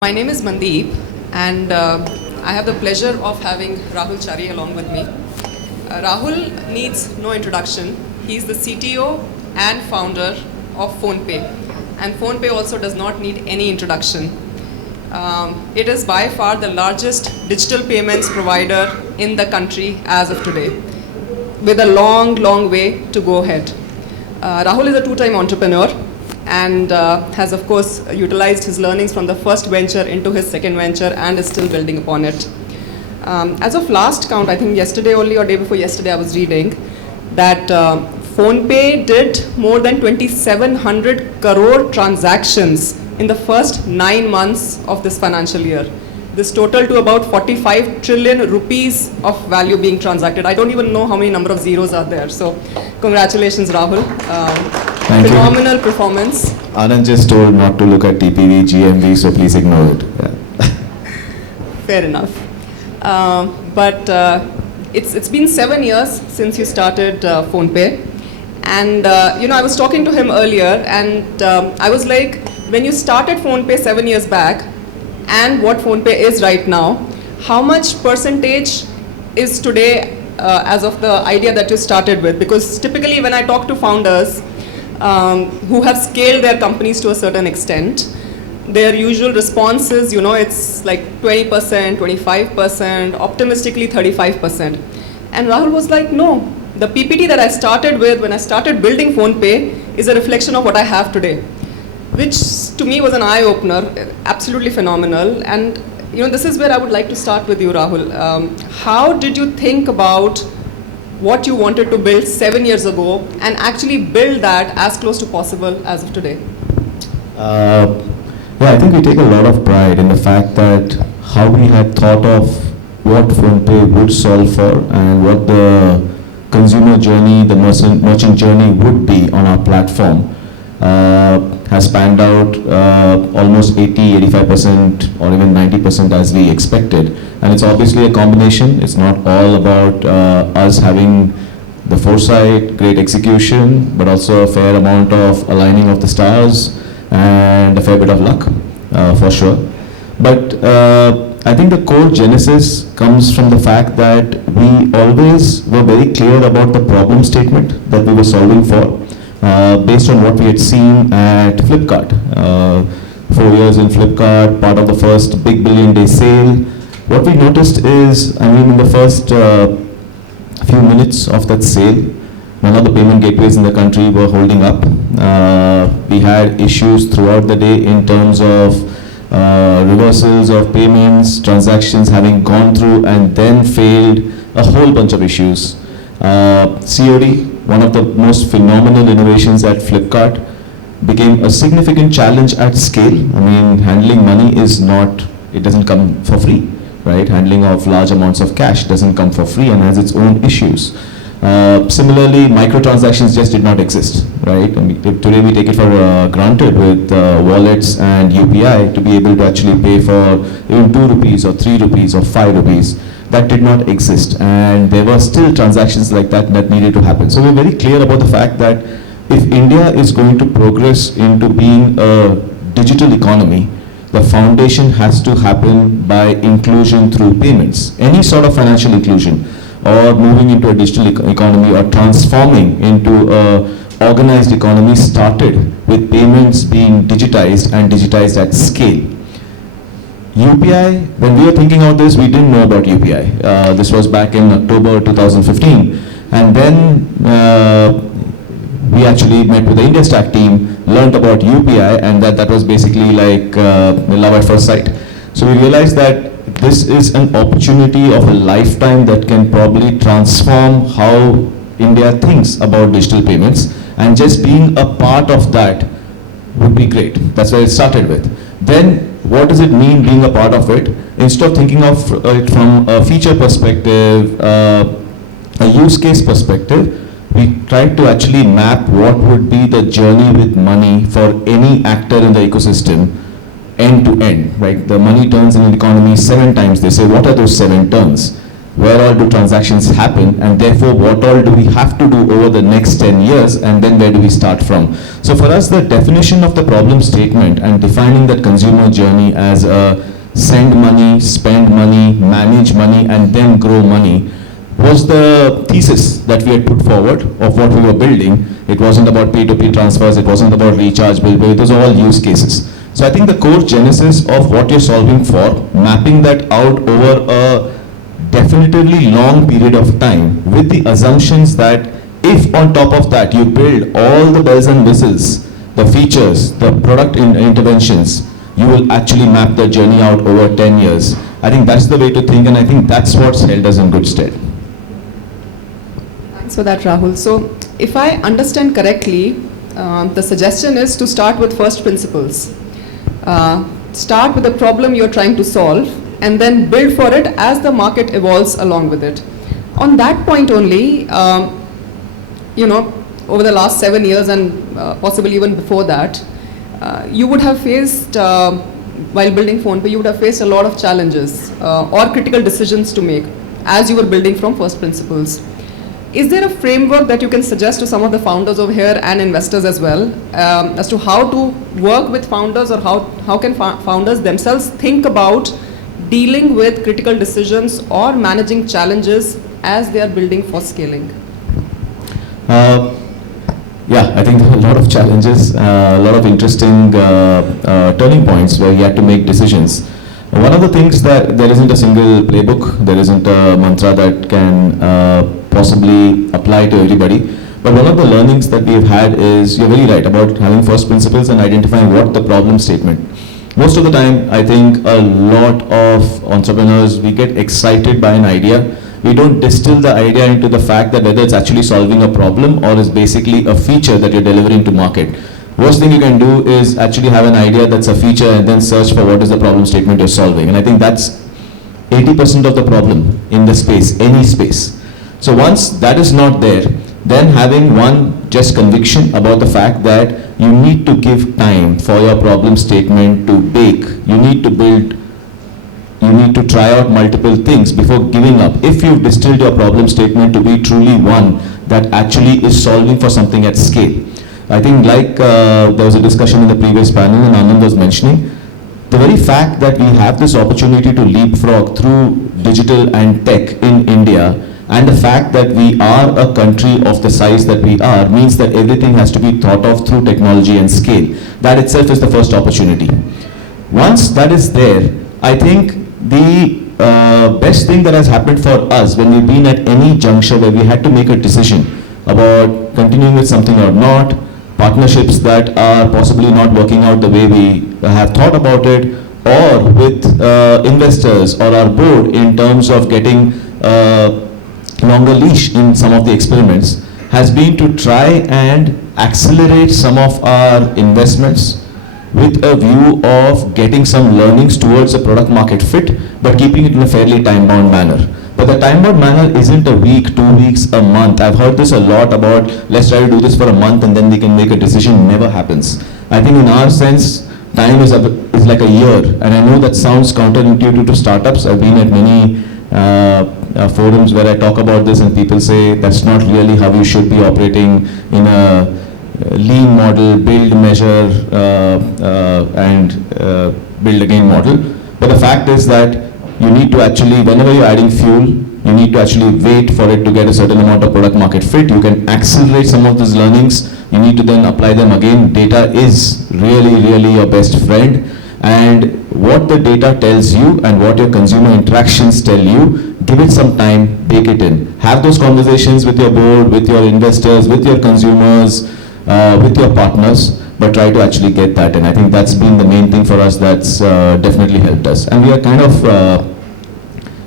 My name is Mandeep, and I have the pleasure of having Rahul Chari along with me. Rahul needs no introduction. He's the CTO and founder of PhonePe, and PhonePe also does not need any introduction. It is by far the largest digital payments provider in the country as of today, with a long, long way to go ahead. Rahul is a two-time entrepreneur and has of course utilized his learnings from the first venture into his second venture and is still building upon it. As of last count, I think yesterday only or day before yesterday I was reading that PhonePe did more than 2,700 crore transactions in the first 9 months of this financial year. This total to about 45 trillion rupees of value being transacted. I don't even know how many number of zeros are there. So congratulations, Rahul. Phenomenal performance. Anand just told not to look at TPV, GMV, so please ignore it. Yeah. Fair enough. But it's been 7 years since you started PhonePe. And I was talking to him earlier and I was like, when you started PhonePe 7 years back and what PhonePe is right now, how much percentage is today as of the idea that you started with? Because typically when I talk to founders, who have scaled their companies to a certain extent, their usual response is, it's like 20%, 25%, optimistically 35%. And Rahul was like, no, the PPT that I started with when I started building PhonePe is a reflection of what I have today, which to me was an eye-opener, absolutely phenomenal. And this is where I would like to start with you, Rahul. How did you think about what you wanted to build 7 years ago and actually build that as close to possible as of today? I think we take a lot of pride in the fact that how we had thought of what PhonePe would solve for and what the consumer journey, the merchant journey would be on our platform has panned out almost 80-85% or even 90% as we expected. And it's obviously a combination. It's not all about us having the foresight, great execution, but also a fair amount of aligning of the stars and a fair bit of luck, for sure. But I think the core genesis comes from the fact that we always were very clear about the problem statement that we were solving for, based on what we had seen at Flipkart. 4 years in Flipkart, part of the first big billion-day sale. What we noticed is, in the first few minutes of that sale, none of the payment gateways in the country were holding up. We had issues throughout the day in terms of reversals of payments, transactions having gone through and then failed, a whole bunch of issues. COD, one of the most phenomenal innovations at Flipkart, became a significant challenge at scale. Handling money is not, it doesn't come for free, right? Handling of large amounts of cash doesn't come for free and has its own issues. Similarly, microtransactions just did not exist, right? Today we take it for granted with wallets and UPI to be able to actually pay for even 2 rupees or 3 rupees or 5 rupees. That did not exist, and there were still transactions like that needed to happen. So we're very clear about the fact that if India is going to progress into being a digital economy, the foundation has to happen by inclusion through payments. Any sort of financial inclusion, or moving into a digital economy, or transforming into a organized economy started with payments being digitized and digitized at scale. UPI, when we were thinking of this, we didn't know about UPI. This was back in October 2015. And then we actually met with the India Stack team, learned about UPI, and that was basically like love at first sight. So we realized that this is an opportunity of a lifetime that can probably transform how India thinks about digital payments, and just being a part of that would be great. That's where it started with. Then what does it mean being a part of it? Instead of thinking of it from a feature perspective, a use case perspective, we tried to actually map what would be the journey with money for any actor in the ecosystem, end to end, right? The money turns in an economy 7 times. They say, what are those 7 turns? where all do transactions happen, and therefore what all do we have to do over the next 10 years, and then where do we start from. So for us, the definition of the problem statement and defining that consumer journey as a send money, spend money, manage money, and then grow money was the thesis that we had put forward of what we were building. It wasn't about P2P transfers, it wasn't about recharge bill, it was all use cases. So I think the core genesis of what you're solving for, mapping that out over a definitively long period of time with the assumptions that if on top of that you build all the bells and whistles, the features, the product interventions, you will actually map the journey out over 10 years. I think that's the way to think, and I think that's what's held us in good stead. Thanks for that, Rahul. So if I understand correctly, the suggestion is to start with first principles. Start with the problem you're trying to solve and then build for it as the market evolves along with it. On that point only, over the last 7 years and possibly even before that, you would have faced, while building PhonePe, you would have faced a lot of challenges or critical decisions to make as you were building from first principles. Is there a framework that you can suggest to some of the founders over here and investors as well as to how to work with founders, or how can founders themselves think about dealing with critical decisions or managing challenges as they are building for scaling? Yeah, I think there are a lot of challenges, a lot of interesting turning points where you had to make decisions. One of the things that there isn't a single playbook, there isn't a mantra that can possibly apply to everybody. But one of the learnings that we've had is, you're very right about having first principles and identifying what the problem statement. Most of the time, I think a lot of entrepreneurs, we get excited by an idea. We don't distill the idea into the fact that whether it's actually solving a problem or is basically a feature that you're delivering to market. Worst thing you can do is actually have an idea that's a feature and then search for what is the problem statement you're solving. And I think that's 80% of the problem in the space, any space. So once that is not there, then having one just conviction about the fact that you need to give time for your problem statement to bake. You need to build, you need to try out multiple things before giving up. If you've distilled your problem statement to be truly one that actually is solving for something at scale. I think like there was a discussion in the previous panel and Anand was mentioning, the very fact that we have this opportunity to leapfrog through digital and tech in India, and the fact that we are a country of the size that we are, means that everything has to be thought of through technology and scale. That itself is the first opportunity. Once that is there, I think the best thing that has happened for us when we've been at any juncture where we had to make a decision about continuing with something or not, partnerships that are possibly not working out the way we have thought about it, or with investors or our board in terms of getting longer leash in some of the experiments, has been to try and accelerate some of our investments with a view of getting some learnings towards a product market fit, but keeping it in a fairly time-bound manner. But the time-bound manner isn't a week, 2 weeks, a month. I've heard this a lot about, let's try to do this for a month and then we can make a decision. Never happens. I think in our sense, time is like a year. And I know that sounds counterintuitive to startups. I've been at many forums where I talk about this and people say that's not really how you should be operating in a lean model, build, measure, and build again model. But the fact is that you need to actually, whenever you're adding fuel, you need to actually wait for it to get a certain amount of product market fit. You can accelerate some of these learnings. You need to then apply them again. Data is really, really your best friend. And what the data tells you and what your consumer interactions tell you, give it some time, bake it in. Have those conversations with your board, with your investors, with your consumers, with your partners, but try to actually get that in. I think that's been the main thing for us that's definitely helped us. And we are kind of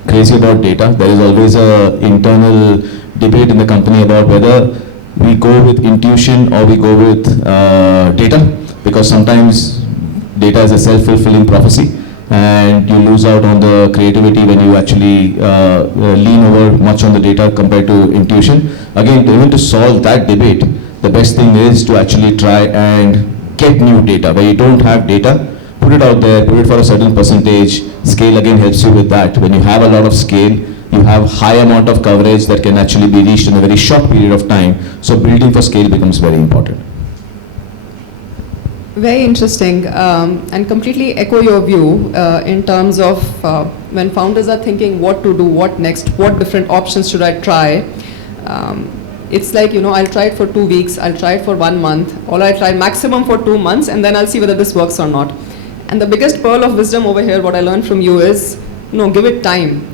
crazy about data. There is always an internal debate in the company about whether we go with intuition or we go with data, because sometimes data is a self-fulfilling prophecy and you lose out on the creativity when you actually lean over much on the data compared to intuition. Again, even to solve that debate, the best thing is to actually try and get new data. Where you don't have data, put it out there, put it for a certain percentage. Scale again helps you with that. When you have a lot of scale, You have high amount of coverage that can actually be reached in a very short period of time. So building for scale becomes very important. Very interesting, and completely echo your view in terms of when founders are thinking what to do, what next, what different options should I try. It's like, I'll try it for 2 weeks, I'll try it for 1 month, or I'll try maximum for 2 months, and then I'll see whether this works or not. And the biggest pearl of wisdom over here, what I learned from you is, give it time,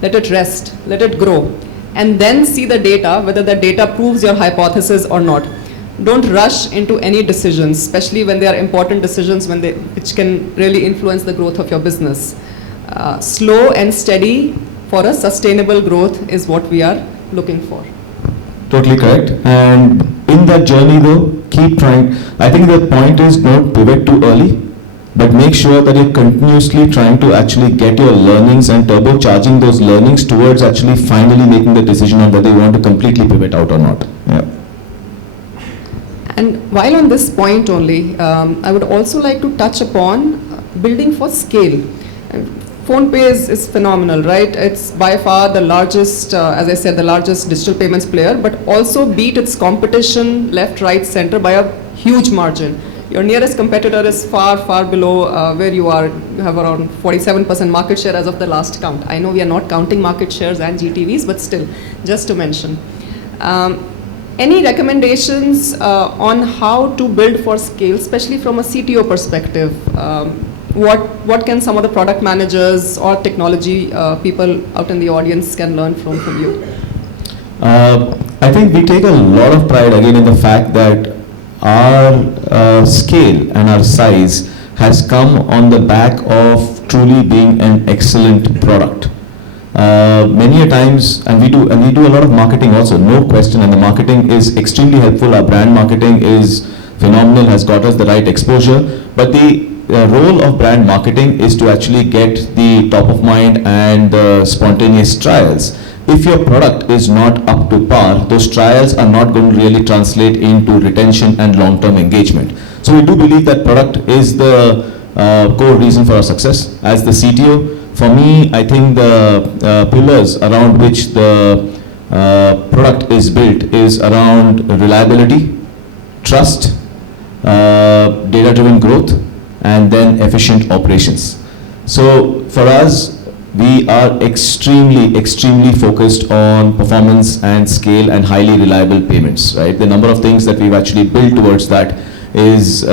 let it rest, let it grow, and then see the data, whether the data proves your hypothesis or not. Don't rush into any decisions, especially when they are important decisions which can really influence the growth of your business. Slow and steady for a sustainable growth is what we are looking for. Totally correct. And in that journey though, keep trying. I think the point is don't pivot too early, but make sure that you're continuously trying to actually get your learnings and turbocharging those learnings towards actually finally making the decision on whether you want to completely pivot out or not. Yeah. And while on this point only, I would also like to touch upon building for scale. PhonePe is phenomenal, right? It's by far the largest, as I said, the largest digital payments player, but also beat its competition left, right, center by a huge margin. Your nearest competitor is far, far below where you are. You have around 47% market share as of the last count. I know we are not counting market shares and GTVs, but still, just to mention. Any recommendations on how to build for scale, especially from a CTO perspective? What can some of the product managers or technology people out in the audience can learn from you? I think we take a lot of pride again in the fact that our scale and our size has come on the back of truly being an excellent product. Many a times, and we do a lot of marketing also, no question, and the marketing is extremely helpful. Our brand marketing is phenomenal, has got us the right exposure, but the role of brand marketing is to actually get the top of mind and the spontaneous trials. If your product is not up to par, those trials are not going to really translate into retention and long-term engagement. So we do believe that product is the core reason for our success. As the CTO, for me, I think the pillars around which the product is built is around reliability, trust, data-driven growth, and then efficient operations. So for us, we are extremely focused on performance and scale and highly reliable payments, right? The number of things that we've actually built towards that is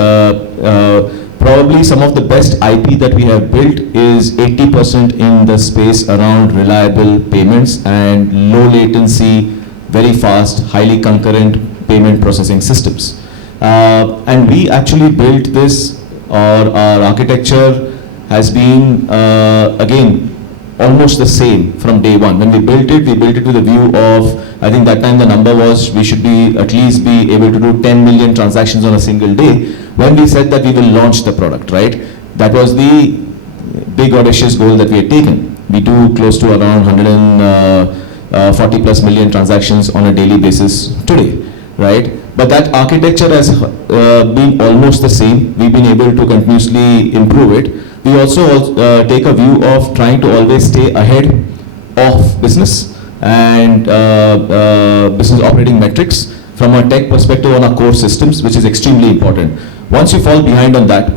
probably some of the best IP that we have built is 80% in the space around reliable payments and low latency, very fast, highly concurrent payment processing systems. And we actually built this, or our architecture has been, again, almost the same from day one. When we built it with a view of, I think that time the number was we should be at least be able to do 10 million transactions on a single day. When we said that we will launch the product, right? That was the big audacious goal that we had taken. We do close to around 140 plus million transactions on a daily basis today, right? But that architecture has been almost the same. We've been able to continuously improve it. We also take a view of trying to always stay ahead of business and business operating metrics from a tech perspective on our core systems, which is extremely important. Once you fall behind on that,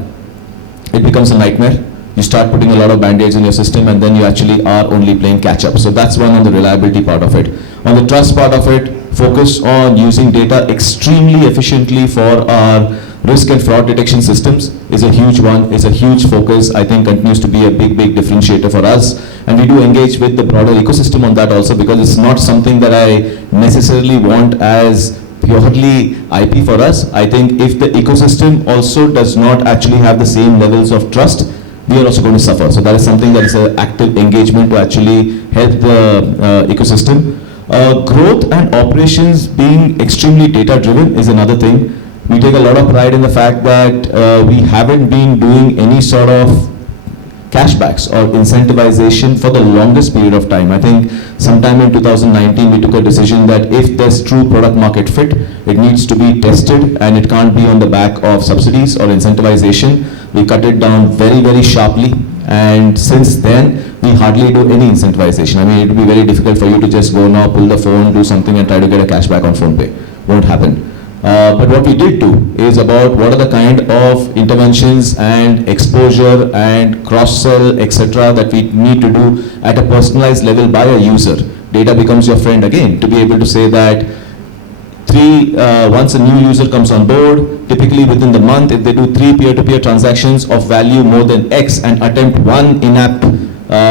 it becomes a nightmare. You start putting a lot of band-aids in your system, and then you actually are only playing catch-up. So that's one on the reliability part of it. On the trust part of it, focus on using data extremely efficiently for our risk and fraud detection systems is a huge one, is a huge focus. I think continues to be a big differentiator for us. And we do engage with the broader ecosystem on that also, because it's not something that I necessarily want as purely IP for us. I think if the ecosystem also does not actually have the same levels of trust, we are also going to suffer. So that is something that is an active engagement to actually help the ecosystem. Growth and operations being extremely data driven is another thing. We take a lot of pride in the fact that we haven't been doing any sort of cashbacks or incentivization for the longest period of time. I think sometime in 2019 we took a decision that if there's true product market fit, it needs to be tested and it can't be on the back of subsidies or incentivization. We cut it down very sharply, And since then, we hardly do any incentivization. I mean, it would be very difficult for you to just go now, pull the phone, do something and try to get a cashback on PhonePe. Won't happen. But what we did do is about what are the kind of interventions and exposure and cross-sell, etc., that we need to do at a personalized level by a user. Data becomes your friend again, to be able to say that once a new user comes on board, typically within the month, if they do 3 peer-to-peer transactions of value more than X and attempt one in-app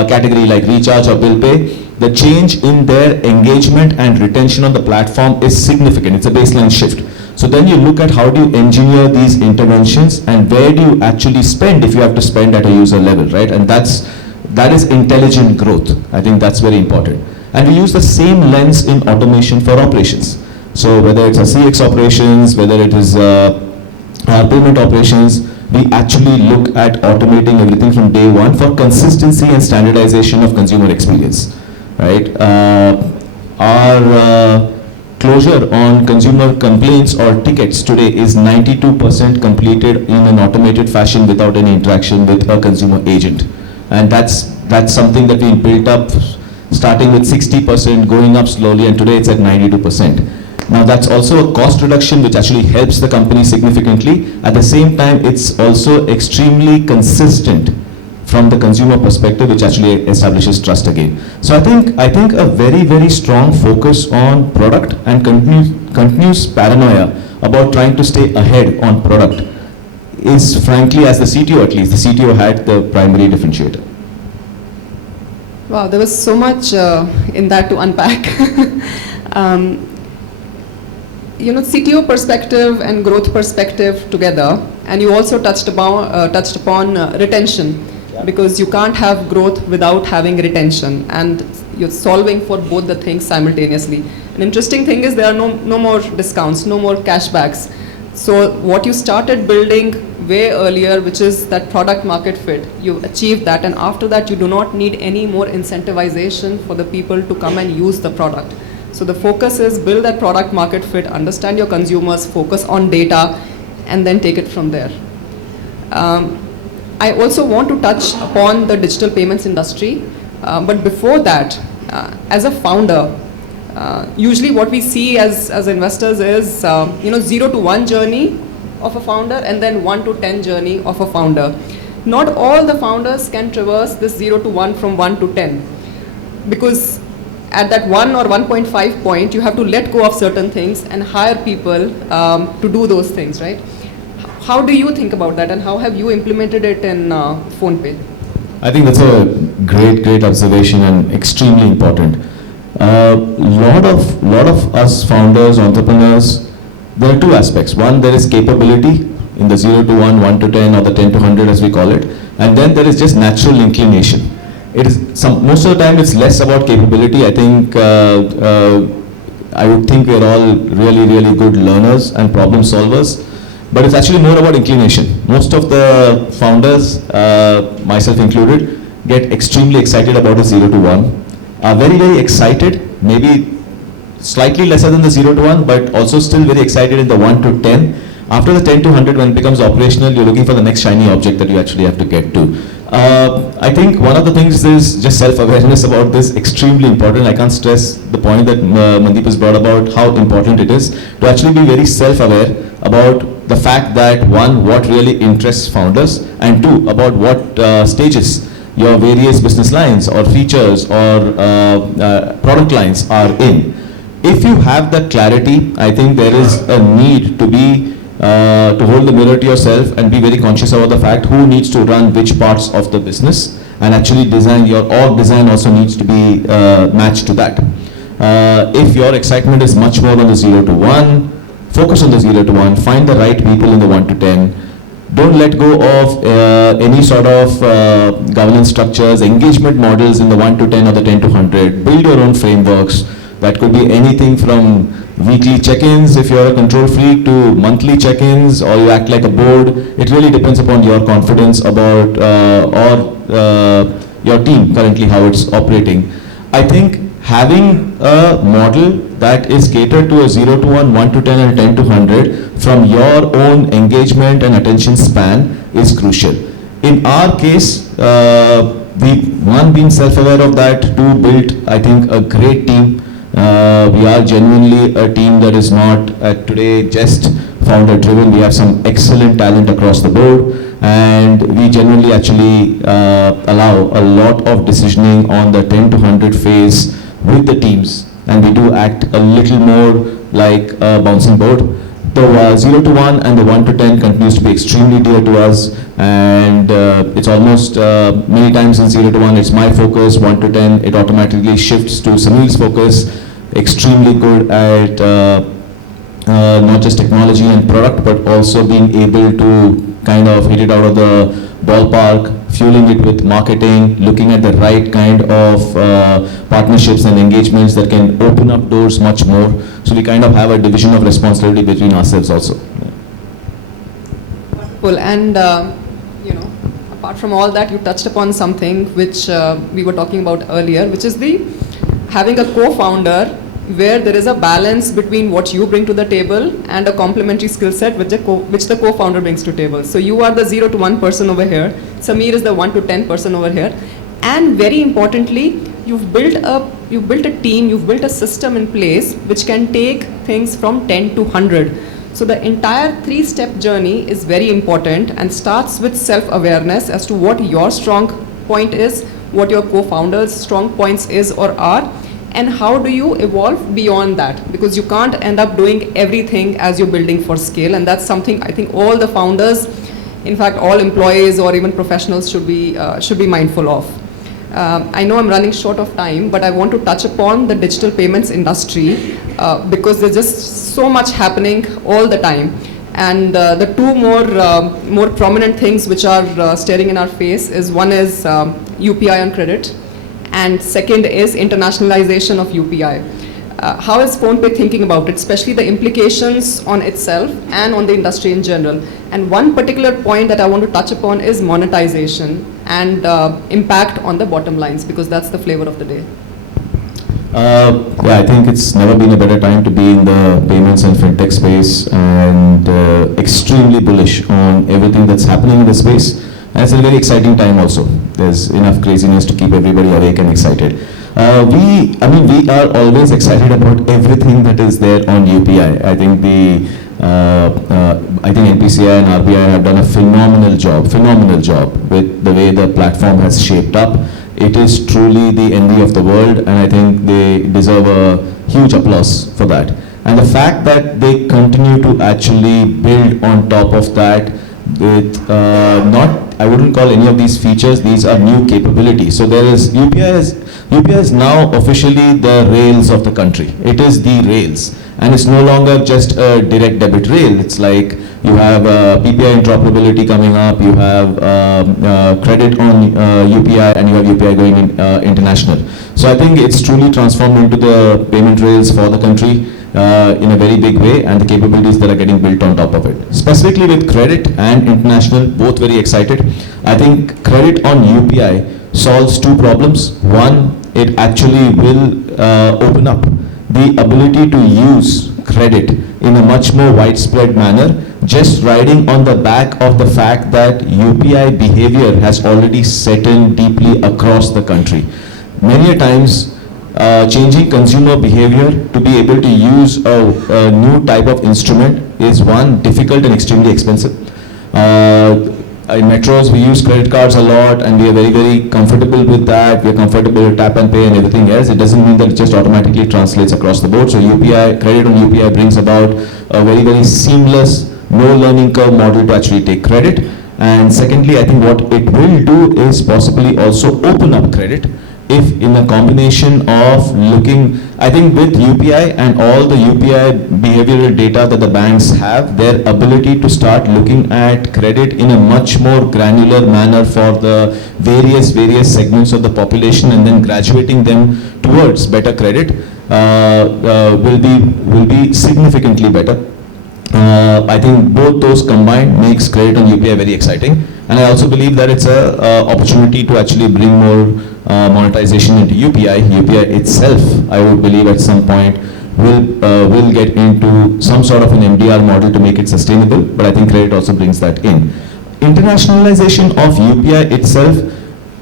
category like recharge or bill pay, the change in their engagement and retention on the platform is significant. It's a baseline shift. So then you look at how do you engineer these interventions and where do you actually spend if you have to spend at a user level, right? And that is intelligent growth. I think that's very important. And we use the same lens in automation for operations. So whether it's a CX operations, whether it is our payment operations, we actually look at automating everything from day one for consistency and standardization of consumer experience, right? Our closure on consumer complaints or tickets today is 92% completed in an automated fashion without any interaction with a consumer agent. And that's something that we built up starting with 60%, going up slowly, and today it's at 92%. Now that's also a cost reduction which actually helps the company significantly. At the same time, it's also extremely consistent from the consumer perspective, which actually establishes trust again. So I think a very, very strong focus on product and continuous paranoia about trying to stay ahead on product is, frankly, as the CTO at least, the CTO had the primary differentiator. Wow, there was so much in that to unpack. CTO perspective and growth perspective together, and you also touched upon retention, because you can't have growth without having retention, and you're solving for both the things simultaneously. An interesting thing is there are no more discounts, no more cashbacks. So what you started building way earlier, which is that product market fit, you achieved that, and after that you do not need any more incentivization for the people to come and use the product. So the focus is build that product market fit, understand your consumers, focus on data, and then take it from there. I also want to touch upon the digital payments industry, but before that, as a founder, usually what we see as investors is 0 to 1 journey of a founder and then 1 to 10 journey of a founder. Not all the founders can traverse this 0 to 1 from 1 to 10, because at that 1 or 1.5 point, you have to let go of certain things and hire people to do those things, right? How do you think about that, and how have you implemented it in PhonePe? I think that's a great observation and extremely important. Lot of us founders, entrepreneurs, there are two aspects. One, there is capability in the 0 to 1, 1 to 10, or the 10 to 100 as we call it, and then there is just natural inclination. It is most of the time it's less about capability. I think I would think we're all really good learners and problem solvers, but it's actually more about inclination. Most of the founders, myself included, get extremely excited about a 0 to 1, are very excited, maybe slightly lesser than the 0 to 1, but also still very excited in the 1 to 10. After the 10 to 100, when it becomes operational, you're looking for the next shiny object that you actually have to get to. I think one of the things is just self-awareness about this, extremely important. I can't stress the point that Mandeep has brought about how important it is to actually be very self-aware about the fact that, one, what really interests founders, and two, about what stages your various business lines or features or product lines are in. If you have that clarity, I think there is a need to hold the mirror to yourself and be very conscious about the fact who needs to run which parts of the business, and actually design your org design also needs to be matched to that. If your excitement is much more on the 0 to 1, focus on the 0 to 1, find the right people in the 1 to 10. Don't let go of any sort of governance structures, engagement models in the 1 to 10 or the 10 to 100. Build your own frameworks. That could be anything from weekly check-ins if you're a control freak, to monthly check-ins, or you act like a board. It really depends upon your confidence about your team currently, how it's operating. I think having a model that is catered to a 0 to 1, 1 to 10, and 10 to 100 from your own engagement and attention span is crucial. In our case, we, one, been self-aware of that, two, built, I think, a great team. We are genuinely a team that is not today just founder driven. We have some excellent talent across the board, and we genuinely actually allow a lot of decisioning on the 10 to 100 phase with the teams, and we do act a little more like a bouncing board. The 0 to 1 and the 1 to 10 continues to be extremely dear to us, and it's almost many times in 0 to 1 it's my focus, 1 to 10 it automatically shifts to Sunil's focus. Extremely good at not just technology and product, but also being able to kind of hit it out of the ballpark, fueling it with marketing, looking at the right kind of partnerships and engagements that can open up doors much more. So we kind of have a division of responsibility between ourselves also. Wonderful. And apart from all that, you touched upon something which we were talking about earlier, which is the having a co-founder where there is a balance between what you bring to the table and a complementary skill set which the co-founder brings to table. So you are the 0 to 1 person over here, Samir is the 1 to 10 person over here, and very importantly, you've built a team, you've built a system in place which can take things from 10 to 100. So the entire 3-step journey is very important and starts with self-awareness as to what your strong point is, what your co-founder's strong points is or are, and how do you evolve beyond that, because you can't end up doing everything as you're building for scale, and that's something I think all the founders, in fact all employees or even professionals should be mindful of. I know I'm running short of time, but I want to touch upon the digital payments industry because there's just so much happening all the time. And the two more prominent things which are staring in our face is, one is UPI on credit, and second is internationalization of UPI. How is PhonePe thinking about it, especially the implications on itself and on the industry in general? And one particular point that I want to touch upon is monetization and impact on the bottom lines, because that's the flavor of the day. Yeah, I think it's never been a better time to be in the payments and fintech space, and extremely bullish on everything that's happening in the space. And it's a very exciting time also. There's enough craziness to keep everybody awake and excited. We are always excited about everything that is there on UPI. I think NPCI and RBI have done a phenomenal job with the way the platform has shaped up. It is truly the envy of the world, and I think they deserve a huge applause for that. And the fact that they continue to actually build on top of that with I wouldn't call any of these features, these are new capabilities. So there is UPI is now officially the rails of the country. It is the rails, and it's no longer just a direct debit rail. It's like you have PPI interoperability coming up, you have credit on UPI, and you have UPI going international. So I think it's truly transformed into the payment rails for the country in a very big way, and the capabilities that are getting built on top of it. Specifically with credit and international, both very excited. I think credit on UPI solves two problems. One, it actually will open up the ability to use credit in a much more widespread manner, just riding on the back of the fact that UPI behavior has already set in deeply across the country. Many a times, changing consumer behavior to be able to use a new type of instrument is one, difficult and extremely expensive. In metros, we use credit cards a lot, and we are very, very comfortable with that. We are comfortable with tap and pay and everything else. It doesn't mean that it just automatically translates across the board. So UPI, credit on UPI brings about a very, very seamless, no learning curve model to actually take credit. And secondly, I think what it will do is possibly also open up credit, if in a combination of looking, I think with UPI and all the UPI behavioral data that the banks have, their ability to start looking at credit in a much more granular manner for the various segments of the population, and then graduating them towards better credit will be significantly better. I think both those combined makes credit on UPI very exciting, and I also believe that it's a opportunity to actually bring more monetization into UPI. UPI itself, I would believe at some point will get into some sort of an MDR model to make it sustainable, but I think credit also brings that in. Internationalization of UPI itself,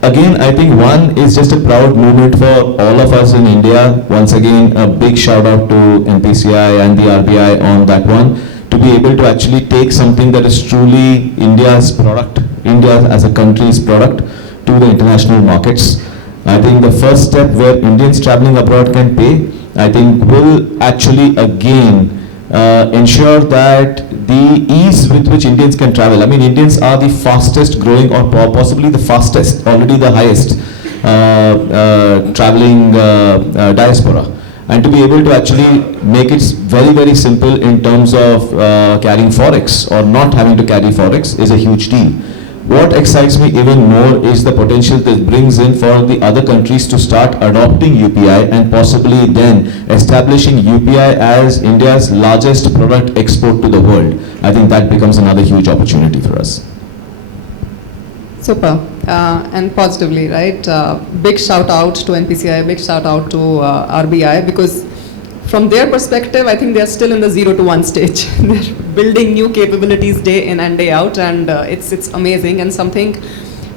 Again, I think one is just a proud moment for all of us in India. Once again, a big shout out to NPCI and the RBI on that one, to be able to actually take something that is truly India's product, India as a country's product, to the international markets. I think the first step where Indians traveling abroad can pay, I think will actually again ensure that the ease with which Indians can travel. I mean, Indians are the fastest growing, or possibly the fastest, already the highest traveling diaspora. And to be able to actually make it very, very simple in terms of carrying Forex or not having to carry Forex is a huge deal. What excites me even more is the potential this brings in for the other countries to start adopting UPI and possibly then establishing UPI as India's largest product export to the world. I think that becomes another huge opportunity for us. Super. And positively, right? Big shout out to NPCI, big shout out to RBI, because from their perspective, I think they are still in the 0 to 1 stage. They're building new capabilities day in and day out, and it's amazing, and something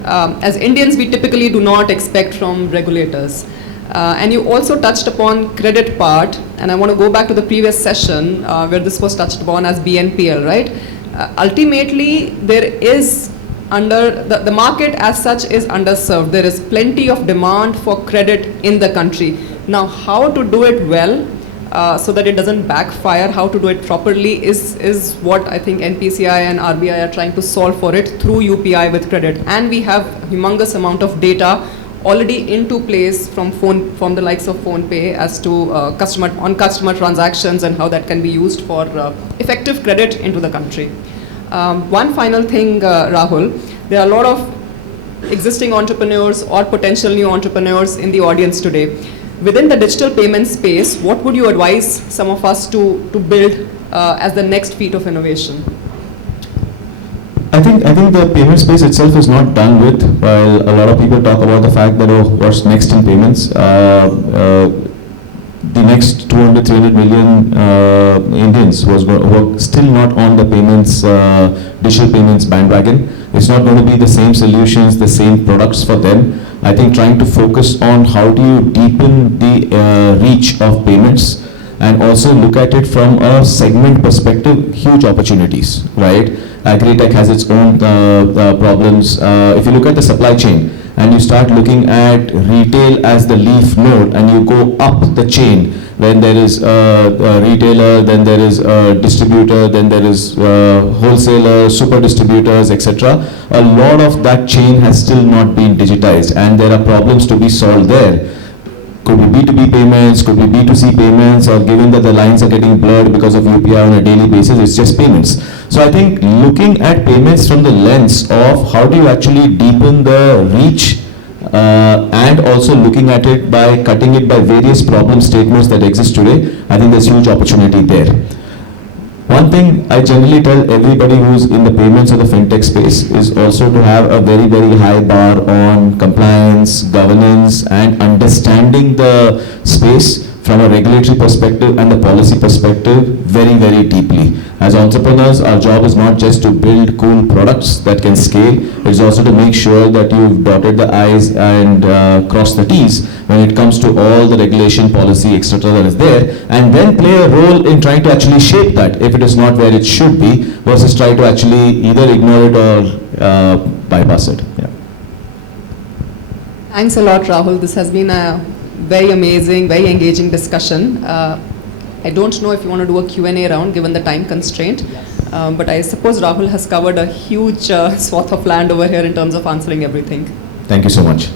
as Indians we typically do not expect from regulators. And you also touched upon credit part, and I want to go back to the previous session where this was touched upon as BNPL, right? Ultimately, there is the market as such is underserved. There is plenty of demand for credit in the country. Now, how to do it well, so that it doesn't backfire, how to do it properly is what I think NPCI and RBI are trying to solve for it through UPI with credit. And we have humongous amount of data already into place from the likes of PhonePe as to customer transactions and how that can be used for effective credit into the country. One final thing, Rahul, there are a lot of existing entrepreneurs or potential new entrepreneurs in the audience today. Within the digital payment space, what would you advise some of us to build as the next feat of innovation? I think the payment space itself is not done with. While a lot of people talk about the fact that, oh, what's next in payments, the next 200, 300 million Indians who are still not on the payments, digital payments bandwagon. It's not going to be the same solutions, the same products for them. I think trying to focus on how do you deepen the reach of payments and also look at it from a segment perspective, huge opportunities, right? Agri-tech has its own problems. If you look at the supply chain and you start looking at retail as the leaf node and you go up the chain, when there is a retailer, then there is a distributor, then there is wholesalers, super distributors, etc. A lot of that chain has still not been digitized, and there are problems to be solved there. Could be B2B payments, could be B2C payments, or given that the lines are getting blurred because of UPI on a daily basis, it's just payments. So I think looking at payments from the lens of how do you actually deepen the reach, and also looking at it by cutting it by various problem statements that exist today, I think there's huge opportunity there. One thing I generally tell everybody who's in the payments or the fintech space is also to have a very, very high bar on compliance, governance, and understanding the space from a regulatory perspective and the policy perspective very, very deeply. As entrepreneurs, our job is not just to build cool products that can scale, it's also to make sure that you've dotted the I's and crossed the T's when it comes to all the regulation, policy, etc. that is there, and then play a role in trying to actually shape that if it is not where it should be, versus try to actually either ignore it or bypass it. Yeah. Thanks a lot, Rahul. This has been a very amazing, very engaging discussion. I don't know if you want to do a Q&A round given the time constraint, but I suppose Rahul has covered a huge swath of land over here in terms of answering everything. Thank you so much.